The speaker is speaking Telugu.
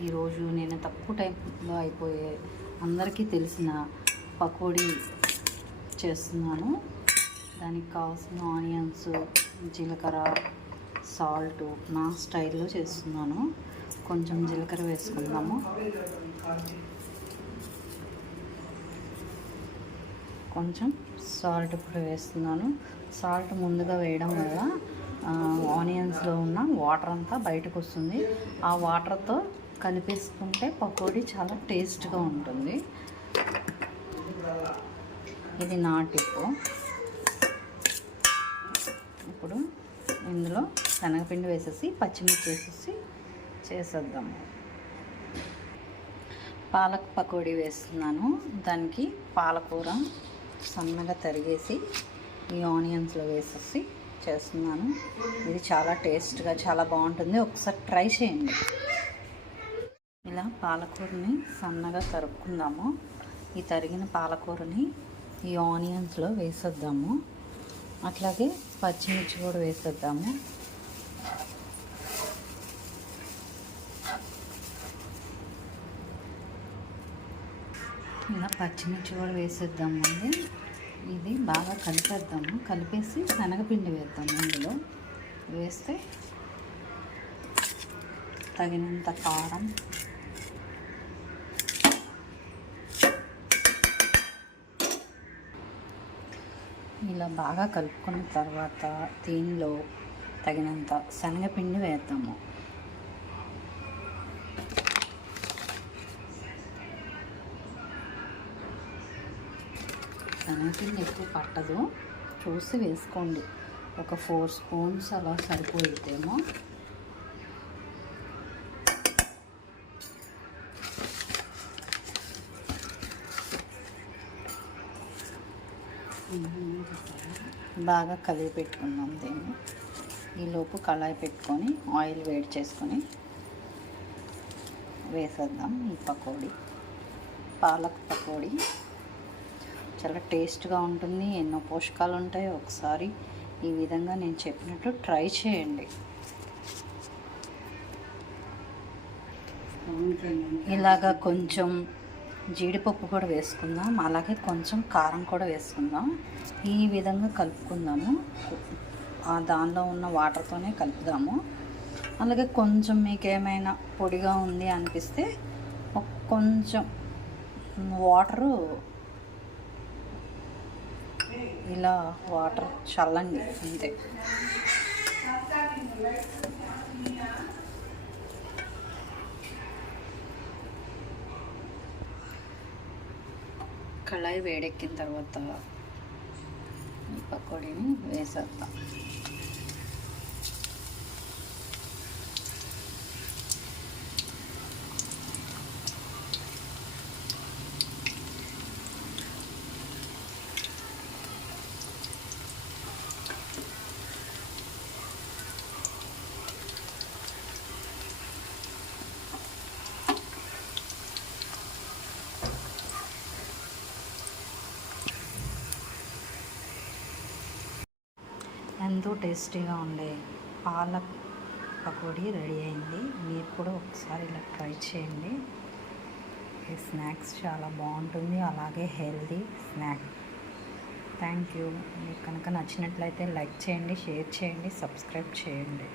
ఈరోజు నేను తక్కువ టైంలో అయిపోయే అందరికీ తెలిసిన పకోడీ చేస్తున్నాను. దానికి కావాల్సిన ఆనియన్స్, జీలకర్ర, సాల్ట్ నా స్టైల్లో చేస్తున్నాను. కొంచెం జీలకర్ర వేసుకుందాము, కొంచెం సాల్ట్ కూడా వేస్తున్నాను. సాల్ట్ ముందుగా వేయడం వల్ల ఆనియన్స్లో ఉన్న వాటర్ అంతా బయటకు వస్తుంది. ఆ వాటర్తో కలిపేసుకుంటే పకోడీ చాలా టేస్ట్గా ఉంటుంది. ఇది నా టిప్పు. ఇప్పుడు ఇందులో శనగపిండి వేసేసి పచ్చిమిర్చి వేసేసి చేసేద్దాము. పాలక్ పకోడీ వేస్తున్నాను. దానికి పాలకూర సన్నగా తరిగేసి ఈ ఆనియన్స్లో వేసేసి చేస్తున్నాను. ఇది చాలా టేస్ట్గా చాలా బాగుంటుంది. ఒకసారి ట్రై చేయండి. ఇలా పాలకూరని సన్నగా తరుక్కుందాము. ఈ తరిగిన పాలకూరని ఈ ఆనియన్స్లో వేసేద్దాము. అట్లాగే పచ్చిమిర్చి కూడా వేసేద్దాము. ఇలా పచ్చిమిర్చి కూడా వేసేద్దామండి. ఇది బాగా కలిపేద్దాము. కలిపేసి శనగపిండి వేద్దాము. ఇందులో వేస్తే తగినంత కారం, ఇలా బాగా కలుపుకున్న తర్వాత దీనిలో తగినంత శనగపిండి వేద్దాము. శనగపిండి ఎక్కువ పట్టదు, చూసి వేసుకోండి. ఒక 4 స్పూన్స్ అలా సరిపోయిద్దేమో. బాగా కలిపి పెట్టుకున్నాం దీన్ని. ఈలోపు కళాయి పెట్టుకొని ఆయిల్ వేడి చేసుకొని వేసేద్దాం ఈ పకోడీ. పాలక్ పకోడీ చాలా టేస్ట్గా ఉంటుంది. ఎన్నో పోషకాలు ఉంటాయి. ఒకసారి ఈ విధంగా నేను చెప్పినట్టు ట్రై చేయండి. ఇలాగా కొంచెం జీడిపప్పు కూడా వేసుకుందాం. అలాగే కొంచెం కారం కూడా వేసుకుందాం. ఈ విధంగా కలుపుకుందాము. దానిలో ఉన్న వాటర్తోనే కలుపుదాము. అలాగే కొంచెం మీకు ఏమైనా పొడిగా ఉంది అనిపిస్తే కొంచెం వాటరు ఇలా వాటర్ చల్లండి, అంతే. కళాయి వేడెక్కిన తర్వాత ఈ పకోడీని వేసేద్దాం. ఎంతో టేస్టీగా ఉండే పాలక్ పకోడీ రెడీ అయింది. మీరు కూడా ఒకసారి ఇలా ట్రై చేయండి. ఈ స్నాక్స్ చాలా బాగుంటుంది, అలాగే హెల్తీ స్నాక్. Thank you. మీకు కనుక నచ్చినట్లయితే లైక్ చేయండి, షేర్ చేయండి, సబ్స్క్రైబ్ చేయండి.